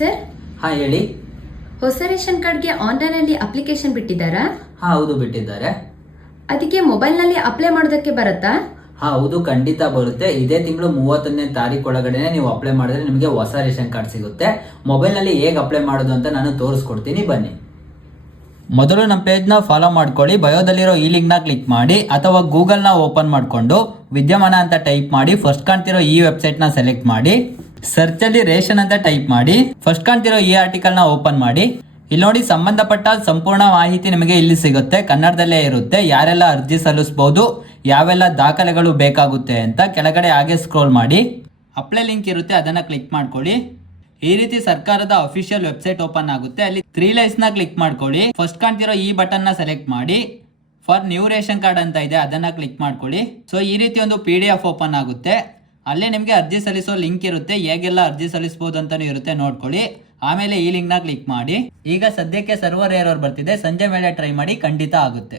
Sir, ಹೇಳಿ. ಹೊಸ ration ಕಾರ್ಡ್ಗೆ ಆನ್ಲೈನ್ ಅಲ್ಲಿ ಅಪ್ಲಿಕೇಶನ್ ಬಿಟ್ಟಿದ್ದಾರಾ? ಹೌದು, ಬಿಟ್ಟಿದ್ದಾರೆ. ಅದಕ್ಕೆ ಮೊಬೈಲ್ ನಲ್ಲಿ ಅಪ್ಲೈ ಮಾಡೋದಕ್ಕೆ ಬರುತ್ತಾ? ಹೌದು, ಖಂಡಿತ ಬರುತ್ತೆ. ಇದೇ ತಿಂಗಳು 31ನೇ ತಾರೀಕು ಒಳಗಡೆ ನೀವು ಅಪ್ಲೈ ಮಾಡಿದ್ರೆ ನಿಮಗೆ ಹೊಸ ರೇಷನ್ ಕಾರ್ಡ್ ಸಿಗುತ್ತೆ. ಮೊಬೈಲ್ ನಲ್ಲಿ ಹೇಗೆ ಅಪ್ಲೈ ಮಾಡೋದು ಅಂತ ನಾನು ತೋರಿಸ್ಕೊಡ್ತೀನಿ, ಬನ್ನಿ. ಮೊದಲು ನಮ್ಮ ಪೇಜ್ನ ಫಾಲೋ ಮಾಡ್ಕೊಳ್ಳಿ. ಬಯೋದಲ್ಲಿರೋ ಈ ಲಿಂಕ್ನ ಕ್ಲಿಕ್ ಮಾಡಿ ಅಥವಾ ಗೂಗಲ್ನ ಓಪನ್ ಮಾಡಿಕೊಂಡು ವಿದ್ಯಮಾನ ಅಂತ ಟೈಪ್ ಮಾಡಿ. ಫಸ್ಟ್ ಕಾಣ್ತಿರೋ ಈ ವೆಬ್ಸೈಟ್ನ ಸೆಲೆಕ್ಟ್ ಮಾಡಿ. ಸರ್ಚ್ ಅಲ್ಲಿ ರೇಷನ್ ಅಂತ ಟೈಪ್ ಮಾಡಿ. ಫಸ್ಟ್ ಕಾಣ್ತಿರೋ ಈ ಆರ್ಟಿಕಲ್ನ ಓಪನ್ ಮಾಡಿ. ಇಲ್ಲಿ ನೋಡಿ, ಸಂಬಂಧಪಟ್ಟ ಸಂಪೂರ್ಣ ಮಾಹಿತಿ ನಿಮಗೆ ಇಲ್ಲಿ ಸಿಗುತ್ತೆ. ಕನ್ನಡದಲ್ಲೇ ಇರುತ್ತೆ. ಯಾರೆಲ್ಲ ಅರ್ಜಿ ಸಲ್ಲಿಸಬಹುದು, ಯಾವೆಲ್ಲ ದಾಖಲೆಗಳು ಬೇಕಾಗುತ್ತೆ ಅಂತ. ಕೆಳಗಡೆ ಹಾಗೆ ಸ್ಕ್ರೋಲ್ ಮಾಡಿ, ಅಪ್ಲೈ ಲಿಂಕ್ ಇರುತ್ತೆ, ಅದನ್ನ ಕ್ಲಿಕ್ ಮಾಡ್ಕೊಳ್ಳಿ. ಈ ರೀತಿ ಸರ್ಕಾರದ ಅಫಿಷಿಯಲ್ ವೆಬ್ಸೈಟ್ ಓಪನ್ ಆಗುತ್ತೆ. ಅಲ್ಲಿ 3 ಲೈನ್ಸ್ ನ ಕ್ಲಿಕ್ ಮಾಡ್ಕೊಳ್ಳಿ. ಫಸ್ಟ್ ಕಾಣ್ತಿರೋ ಈ ಬಟನ್ ನ ಸೆಲೆಕ್ಟ್ ಮಾಡಿ. ಫಾರ್ ನ್ಯೂ ರೇಷನ್ ಕಾರ್ಡ್ ಅಂತ ಇದೆ, ಅದನ್ನ ಕ್ಲಿಕ್ ಮಾಡ್ಕೊಳ್ಳಿ. ಸೊ ಈ ರೀತಿ ಒಂದು PDF ಓಪನ್ ಆಗುತ್ತೆ. ಅಲ್ಲೇ ನಿಮಗೆ ಅರ್ಜಿ ಸಲ್ಲಿಸೋ ಲಿಂಕ್ ಇರುತ್ತೆ. ಹೇಗೆಲ್ಲ ಅರ್ಜಿ ಸಲ್ಲಿಸಬಹುದು ಅಂತಾನು ಇರುತ್ತೆ, ನೋಡ್ಕೊಳ್ಳಿ. ಆಮೇಲೆ ಈ ಲಿಂಕ್ ನ ಕ್ಲಿಕ್ ಮಾಡಿ. ಈಗ ಸದ್ಯಕ್ಕೆ ಸರ್ವರ್ ಎರರ್ ಬರ್ತಿದೆ, ಸಂಜೆ ಮೇಲೆ ಟ್ರೈ ಮಾಡಿ, ಖಂಡಿತ ಆಗುತ್ತೆ.